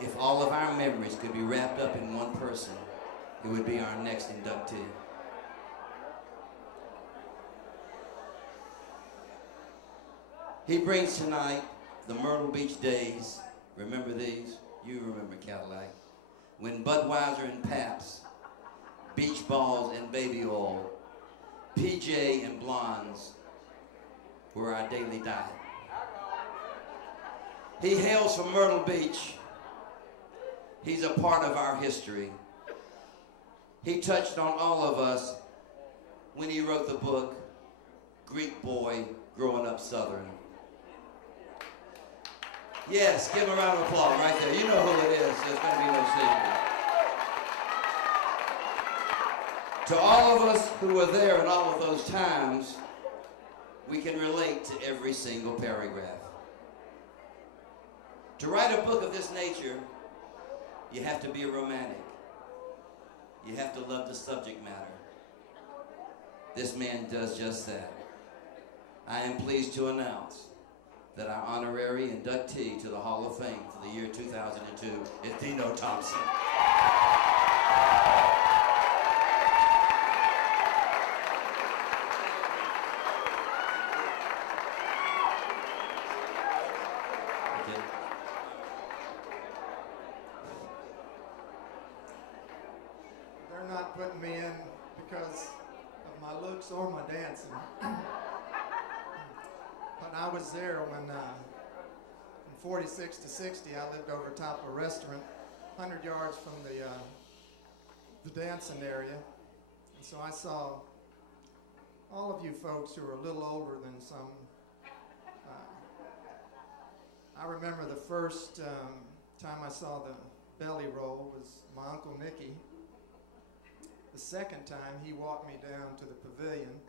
If all of our memories could be wrapped up in one person, it would be our next inductee. He brings tonight the Myrtle Beach days. Remember these? You remember Cadillac. When Budweiser and Pabst, beach balls and baby oil, PJ and blondes were our daily diet. He hails from Myrtle Beach. He's a part of our history. He touched on all of us when he wrote the book, Greek Boy Growing Up Southern. Yes, give him a round of applause right there. You know who it is. There's going to be no secret. To all of us who were there in all of those times, we can relate to every single paragraph. To write a book of this nature, you have to be a romantic. You have to love the subject matter. This man does just that. I am pleased to announce that our honorary inductee to the Hall of Fame for the year 2002 is Dino Thompson. Okay. They're not putting me in because of my looks or my dancing. But I was there when, from 46 to 60, I lived over top of a restaurant, 100 yards from the dancing area. And so I saw all of you folks who were a little older than some. I remember the first time I saw the belly roll was my Uncle Nicky. The second time, he walked me down to the pavilion,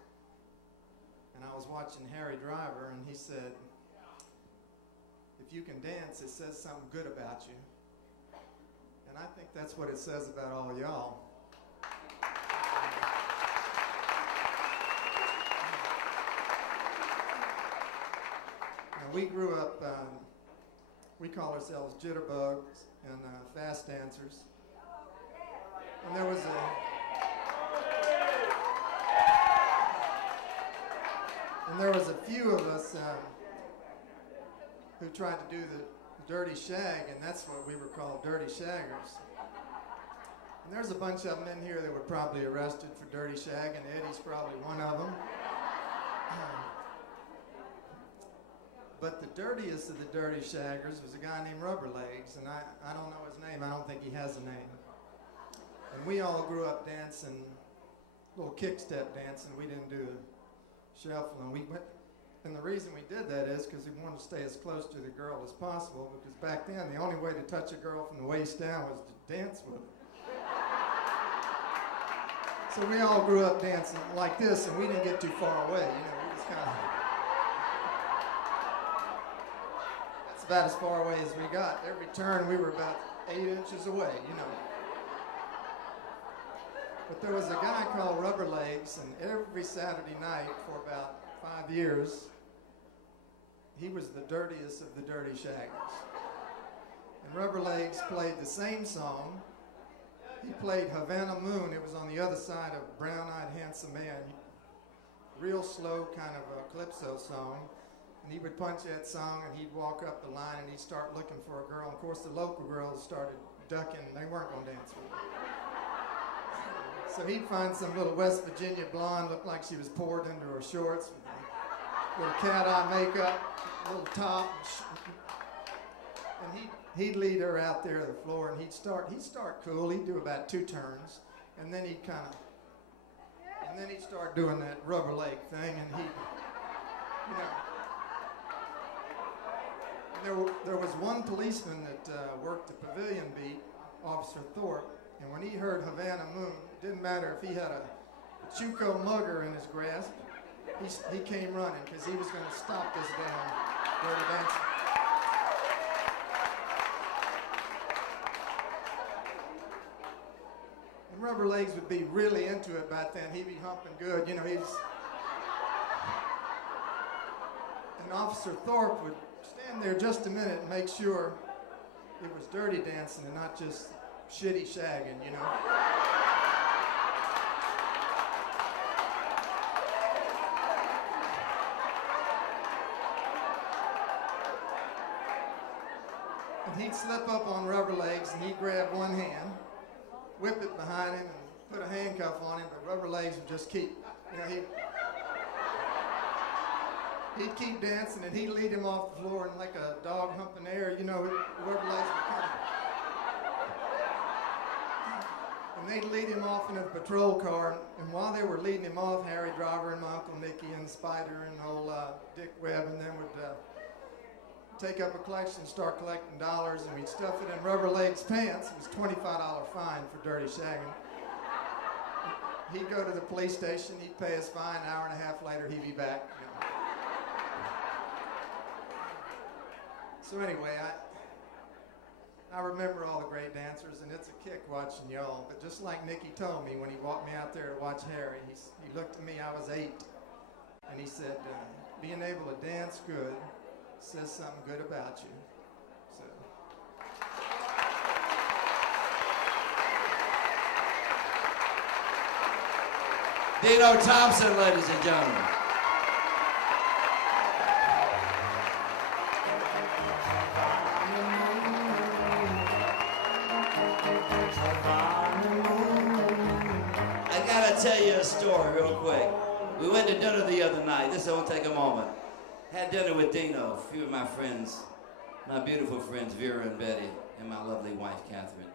and I was watching Harry Driver, and he said, if you can dance, it says something good about you. And I think that's what it says about all y'all. And we grew up, we call ourselves jitterbugs and fast dancers. And there was a few of us who tried to do the dirty shag, and that's what we were called, dirty shaggers. And there's a bunch of them in here that were probably arrested for dirty shag, and Eddie's probably one of them. But the dirtiest of the dirty shaggers was a guy named Rubber Legs, and I don't know his name. I don't think he has a name. And we all grew up dancing, little kick-step dancing. We didn't do the shuffling. And the reason we did that is because we wanted to stay as close to the girl as possible, because back then the only way to touch a girl from the waist down was to dance with her. So we all grew up dancing like this, and we didn't get too far away. We just kind of... That's about as far away as we got. Every turn we were about 8 inches away, But there was a guy called Rubber Legs, and every Saturday night for about 5 years, he was the dirtiest of the dirty shaggers. And Rubber Legs played the same song. He played Havana Moon. It was on the other side of Brown-Eyed Handsome Man. Real slow kind of a calypso song. And he would punch that song, and he'd walk up the line, and he'd start looking for a girl. And of course, the local girls started ducking, and they weren't going to dance with him. So he'd find some little West Virginia blonde, looked like she was poured into her shorts, with little cat-eye makeup, little top, and he'd lead her out there to the floor, and he'd start cool. He'd do about 2 turns, and then he'd start doing that rubber leg thing, and there was one policeman that worked the pavilion beat, Officer Thorpe, and when he heard Havana Moon, it didn't matter if he had a Chuco mugger in his grasp, he came running because he was going to stop this damn dirty dancing. And Rubber Legs would be really into it back then. He'd be humping good, And Officer Thorpe would stand there just a minute and make sure it was dirty dancing and not just shitty shagging, you know. And he'd slip up on rubber legs and he'd grab one hand, whip it behind him, and put a handcuff on him, but rubber legs would just keep, you know, he'd keep dancing and he'd lead him off the floor and like a dog humping air, you know, rubber legs would come. And they'd lead him off in a patrol car, and while they were leading him off, Harry Driver and my Uncle Nicky and Spider and old Dick Webb and them would take up a collection, start collecting dollars, and we'd stuff it in rubber legs pants. It was a $25 fine for dirty shagging. He'd go to the police station, he'd pay his fine, an hour and a half later he'd be back. You know. So anyway, I remember all the great dancers, and it's a kick watching y'all. But just like Nicky told me when he walked me out there to watch Harry, he looked at me, I was 8, and he said, being able to dance good says something good about you. So. Dino Thompson, ladies and gentlemen. I gotta tell you a story real quick. We went to dinner the other night. This will take a moment. Had dinner with Dino, a few of my friends, my beautiful friends, Vera and Betty, and my lovely wife, Catherine.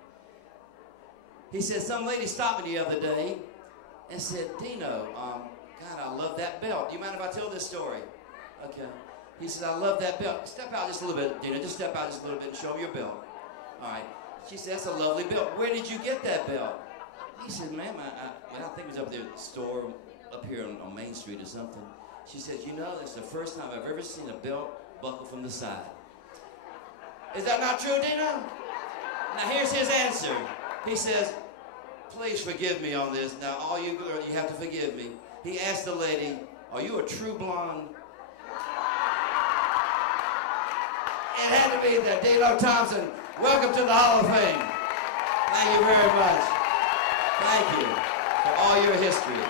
He said, some lady stopped me the other day and said, Dino, God, I love that belt. Do you mind if I tell this story? Okay. He said, I love that belt. Step out just a little bit, Dino. Just step out just a little bit and show me your belt. All right. She said, that's a lovely belt. Where did you get that belt? He said, ma'am, I think it was up there at the store up here on Main Street or something. She said, you know, that's the first time I've ever seen a belt buckle from the side. Is that not true, Dino? Now, here's his answer. He says, please forgive me on this. Now, all you girls, you have to forgive me. He asked the lady, are you a true blonde? It had to be there. Dino Thompson, welcome to the Hall of Fame. Thank you very much. Thank you for all your history.